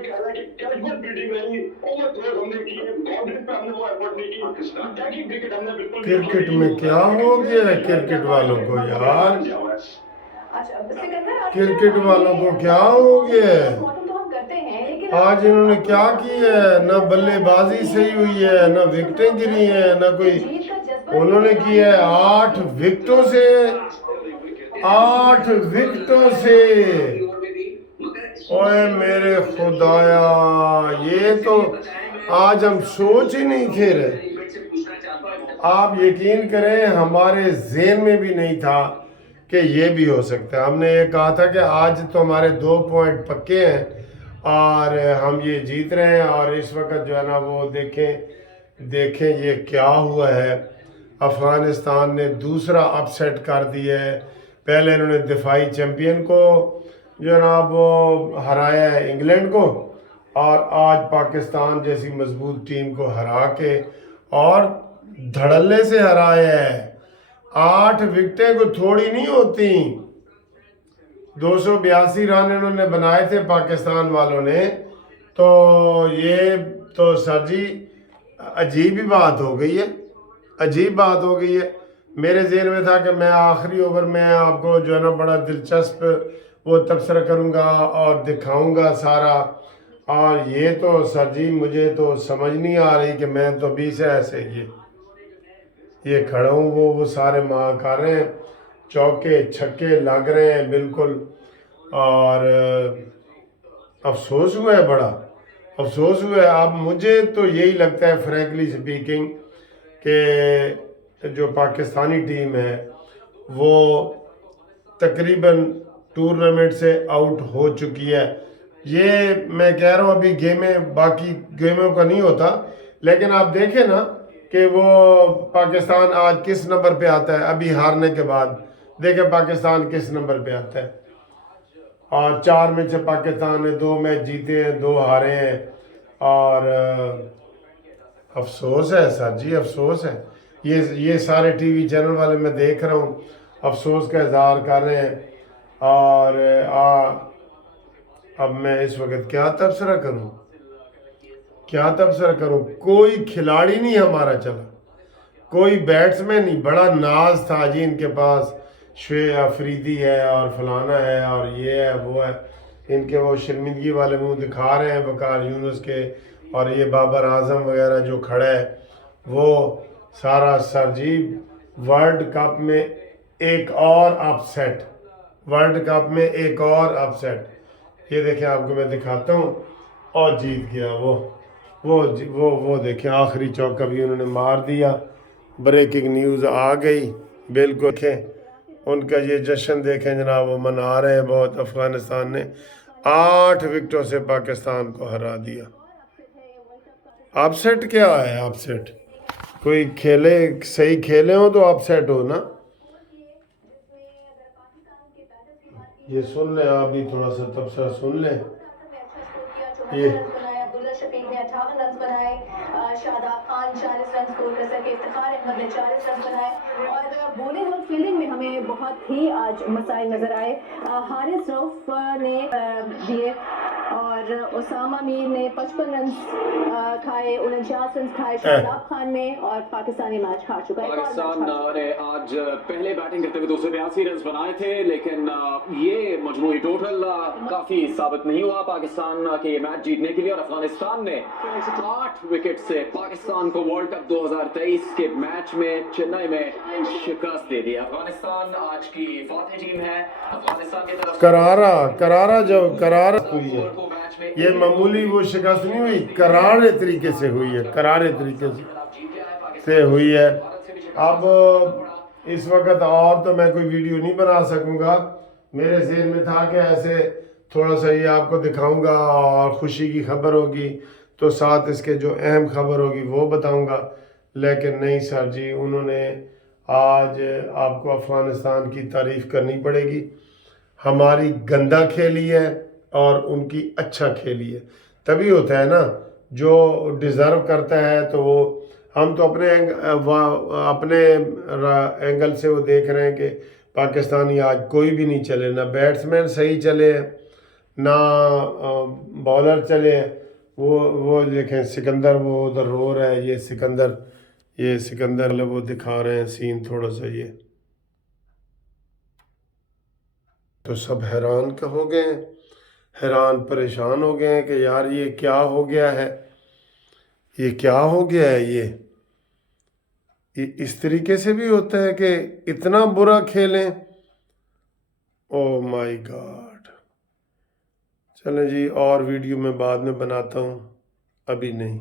कह रहा है कि कैजुअल फील्डिंग नहीं, ओवर थ्रोज हमने की, बाउंड्री पे हमने वो एफर्ट नहीं की, अटैकिंग क्रिकेट हमने बिल्कुल नहीं क्रिकेट में क्या हो गया है क्रिकेट वालों को यार, क्रिकेट वालों को क्या हो गया है। आज इन्होंने क्या किया है, ना बल्लेबाजी सही हुई है, ना विकेटें गिरी हैं, ना कोई, उन्होंने किया है 8 विकेटों से, 8 विकेटों से। ओए मेरे खुदाया, ये तो आज हम सोच ही नहीं थे रहे। आप यकीन करें हमारे ज़हन में भी नहीं था कि ये भी हो सकता है। हमने ये कहा था कि आज तो हमारे 2 पॉइंट पक्के हैं और हम ये जीत रहे हैं। और इस वक्त जो है ना वो देखें ये क्या हुआ है। अफ़गानिस्तान ने दूसरा अपसेट कर दिया है। पहले इन्होंने दिफाई चैम्पियन को जो है ना वो हराया है इंग्लैंड को, और आज पाकिस्तान जैसी मजबूत टीम को हरा के और धड़ल्ले से हराया है। 8 विकेटें को थोड़ी नहीं होती। 282 रन इन्होंने बनाए थे पाकिस्तान वालों ने। तो ये तो सर जी अजीब ही बात हो गई है, अजीब बात हो गई है। मेरे ज़हन में था कि मैं आखिरी ओवर में आपको जो है ना बड़ा दिलचस्प वो तबसरा करूँगा और दिखाऊँगा सारा। और ये तो सर जी मुझे तो समझ नहीं आ रही कि मैं तो अभी से ऐसे ये खड़ा हूँ, वो सारे माँ कर रहे हैं, चौके छक्के लग रहे हैं बिल्कुल। और अफसोस हुआ है, बड़ा अफसोस हुआ है। अब मुझे तो यही लगता है फ्रैंकली स्पीकिंग कि जो पाकिस्तानी टीम है वो तकरीबन टूर्नामेंट से आउट हो चुकी है। ये मैं कह रहा हूँ अभी गेमें बाकी गेमों का नहीं होता, लेकिन आप देखें ना कि वो पाकिस्तान आज किस नंबर पे आता है। अभी हारने के बाद देखें पाकिस्तान किस नंबर पे आता है। और 4 में से पाकिस्तान ने 2 मैच जीते हैं, 2 हारे हैं। और अफसोस है सर जी, अफसोस है। ये सारे टीवी चैनल वाले मैं देख रहा हूँ अफसोस का इजहार कर रहे हैं। और अब मैं इस वक्त क्या तबसरा करूं, क्या तबसरा करूं। कोई खिलाड़ी नहीं हमारा चला, कोई बैट्समैन नहीं। बड़ा नाज था जी इनके पास, शोएब अफरीदी है और फलाना है और ये है वो है। इनके वो शर्मिंदगी वाले मुंह दिखा रहे हैं वकार यूनुस के, और ये बाबर आजम वगैरह जो खड़ा है वो सारा। सर जी वर्ल्ड कप में एक और अपसेट, वर्ल्ड कप में एक और अपसेट। ये देखें आपको मैं दिखाता हूँ, और जीत गया वो देखें आखिरी चौका भी उन्होंने मार दिया। ब्रेकिंग न्यूज़ आ गई बिल्कुल। देखें उनका ये जश्न देखें जनाब, वो मना रहे हैं बहुत। अफ़गानिस्तान ने 8 विकेटों से पाकिस्तान को हरा दिया। अपसेट क्या है, अपसेट कोई खेले सही खेले हो तो अपसेट हो ना। ये सुन ले, आप भी थोड़ा सा तबसरा सुन ले। ये अब्दुल्ला शफीक ने 58 रन बनाए, शादाब खान 40 रन स्कोर कर सके, इफ्तिखार अहमद ने 40 रन बनाए। और बॉलिंग और फील्डिंग में हमें बहुत ही आज मसाइल नजर आए। हारिस रऊफ ने दिए और उसामा मीर ने 55 रन खाए, 49 रन खाए शादाब खान ने, और पाकिस्तानी मैच हार चुका है। पाकिस्तान ने आज पहले बैटिंग करते हुए 282 रन बनाए थे, लेकिन ये मजमूई टोटल काफी साबित नहीं हुआ पाकिस्तान के मैच जीतने के लिए। और अफगानिस्तान ने 8 विकेट से पाकिस्तान को वर्ल्ड कप 2023 के मैच में चेन्नई में शिकस्त दे दी। अफगानिस्तान आज की फातेह टीम है। अफगानिस्तान की तरफ करारा जब करारा हुई है, ये मामूली वो शिकस्त नहीं हुई, करारे तरीके से हुई है, करारे तरीके से हुई है। अब इस वक्त और तो मैं कोई वीडियो नहीं बना सकूंगा। मेरे ज़हन में था कि ऐसे थोड़ा सा ये आपको दिखाऊंगा और ख़ुशी की खबर होगी तो साथ इसके जो अहम खबर होगी वो बताऊंगा। लेकिन नहीं सर जी, उन्होंने आज आपको अफ़गानिस्तान की तारीफ़ करनी पड़ेगी। हमारी गंदा खेली है और उनकी अच्छा खेली है। तभी होता है ना, जो डिज़र्व करता है तो वो। हम तो अपने एंगल से वो देख रहे हैं कि पाकिस्तानी आज कोई भी नहीं चले, ना बैट्समैन सही चले हैं, ना बॉलर चले हैं, वो देखें सिकंदर वो उधर रो रहा है, ये सिकंदर वो दिखा रहे हैं सीन थोड़ा सा ये। तो सब हैरान का हो गए हैं, हैरान परेशान हो गए हैं कि यार ये क्या हो गया है, ये क्या हो गया है। ये इस तरीके से भी होता है कि इतना बुरा खेलें। Oh my God. चलें जी, और वीडियो में बाद में बनाता हूँ, अभी नहीं।